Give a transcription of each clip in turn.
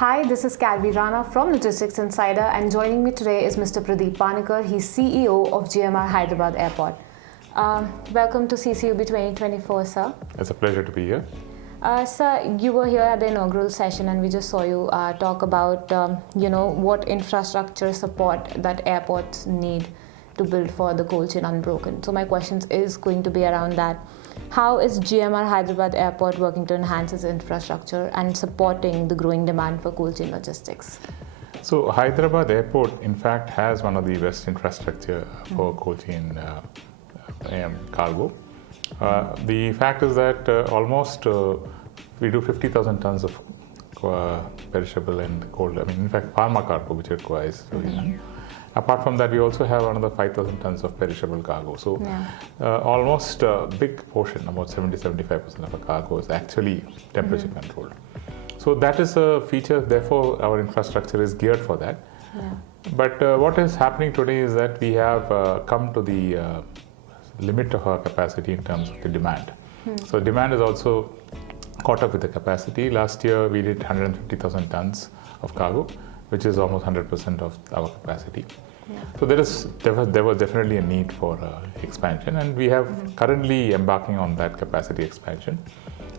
Hi, this is Kalvi Rana from Logistics Insider, and joining me today is Mr. Pradeep Panicker. He's CEO of GMR Hyderabad Airport. Welcome to CCUB 2024, sir. It's a pleasure to be here. Sir, you were here at the inaugural session, and we just saw you talk about, what infrastructure support that airports need to build for the cold chain unbroken. So my question is going to be around that. How is GMR Hyderabad Airport working to enhance its infrastructure and supporting the growing demand for cold chain logistics? So Hyderabad Airport, in fact, has one of the best infrastructure for cold chain cargo. The fact is that almost we do 50,000 tons of perishable and cold. In fact, pharma cargo, which requires. Apart from that, we also have another 5,000 tons of perishable cargo. So almost a big portion, about 70-75% of our cargo is actually temperature controlled. So that is a feature, therefore our infrastructure is geared for that. But what is happening today is that we have come to the limit of our capacity in terms of the demand. So demand is also caught up with the capacity. Last year we did 150,000 tons of cargo, which is almost 100% of our capacity. So there was definitely a need for expansion, and we have currently embarking on that capacity expansion.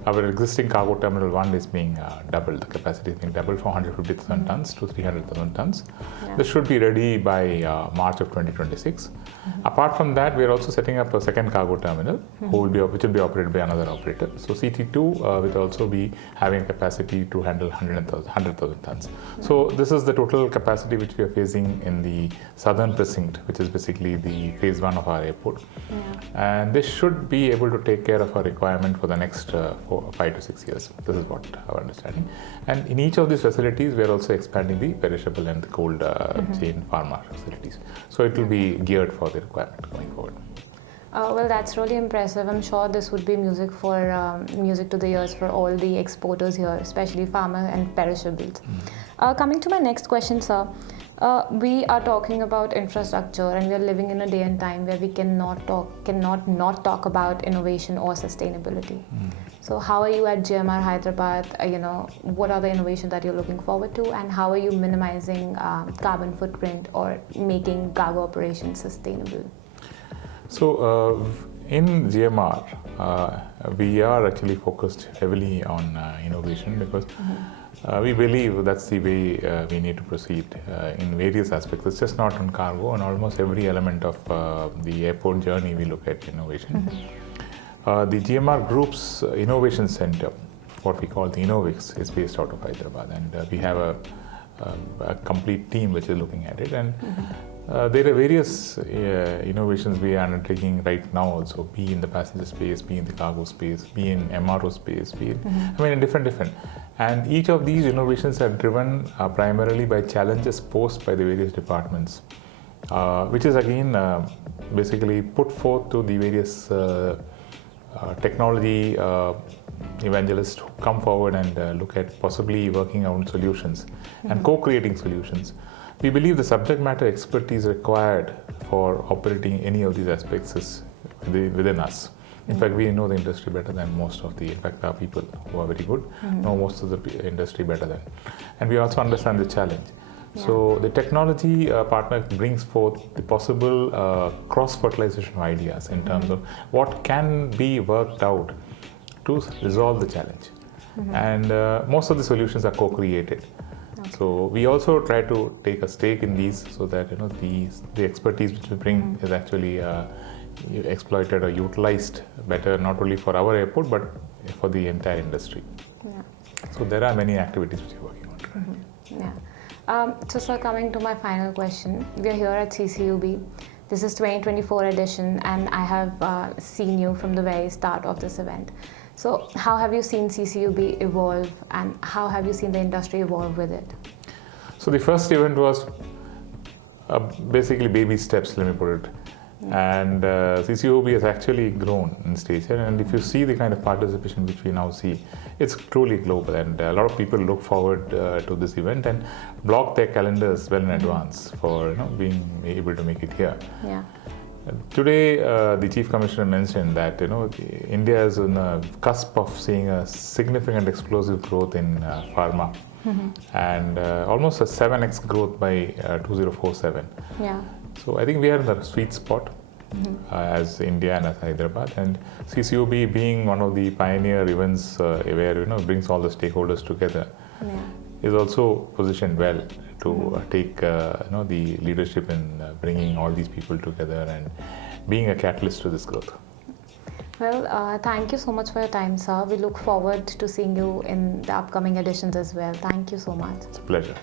Our existing cargo terminal 1 is being doubled. The capacity is being doubled from 150,000 tons to 300,000 tons. This should be ready by March of 2026. Apart from that, we are also setting up a second cargo terminal, which will be operated by another operator. So CT2 will also be having capacity to handle 100,000 tons. So this is the total capacity which we are facing in the southern precinct, which is basically the phase 1 of our airport. And this should be able to take care of our requirement for the next 5 to 6 years. This is what our understanding. And in each of these facilities, we are also expanding the perishable and the cold chain pharma facilities. So it will be geared for the requirement going forward. Well, that's really impressive. I'm sure this would be music to the ears for all the exporters here, especially pharma and perishables. Coming to my next question, sir. We are talking about infrastructure, and we are living in a day and time where we cannot not talk about innovation or sustainability. So how are you at GMR Hyderabad? What are the innovations that you're looking forward to, and how are you minimizing carbon footprint or making cargo operations sustainable? So in GMR, we are actually focused heavily on innovation because we believe that's the way we need to proceed in various aspects. It's just not on cargo. On almost every element of the airport journey, we look at innovation. The GMR Group's Innovation Center, what we call the Innovix, is based out of Hyderabad, and we have a complete team which is looking at it. And there are various innovations we are undertaking right now also, be in the passenger space, be in the cargo space, be in MRO space, be in different. And each of these innovations are driven primarily by challenges posed by the various departments, which is again basically put forth to the various technology evangelists who come forward and look at possibly working out solutions and co-creating solutions. We believe the subject matter expertise required for operating any of these aspects is within us. In fact, we know the industry better than most of in fact, our people who are very good know most of the industry better than. And we also understand the challenge. So the technology partner brings forth the possible cross-fertilization of ideas in terms of what can be worked out to resolve the challenge. And most of the solutions are co-created. So we also try to take a stake in these so that the expertise which we bring is actually exploited or utilized better, not only for our airport but for the entire industry. So there are many activities which we're working on currently. So sir, coming to my final question, we are here at CCUB. This is 2024 edition, and I have seen you from the very start of this event. So how have you seen CCUB evolve, and how have you seen the industry evolve with it? So the first event was basically baby steps, let me put it. And CCUB has actually grown in stature, and if you see the kind of participation which we now see, it's truly global, and a lot of people look forward to this event and block their calendars well in advance for being able to make it here. Today, the Chief Commissioner mentioned that India is on the cusp of seeing a significant explosive growth in pharma. and almost a 7x growth by 2047. Yeah. So I think we are in the sweet spot as India and as Hyderabad, and CCOB being one of the pioneer events where brings all the stakeholders together, is also positioned well to take the leadership in bringing all these people together and being a catalyst to this growth. Well, thank you so much for your time, sir. We look forward to seeing you in the upcoming editions as well. Thank you so much. It's a pleasure.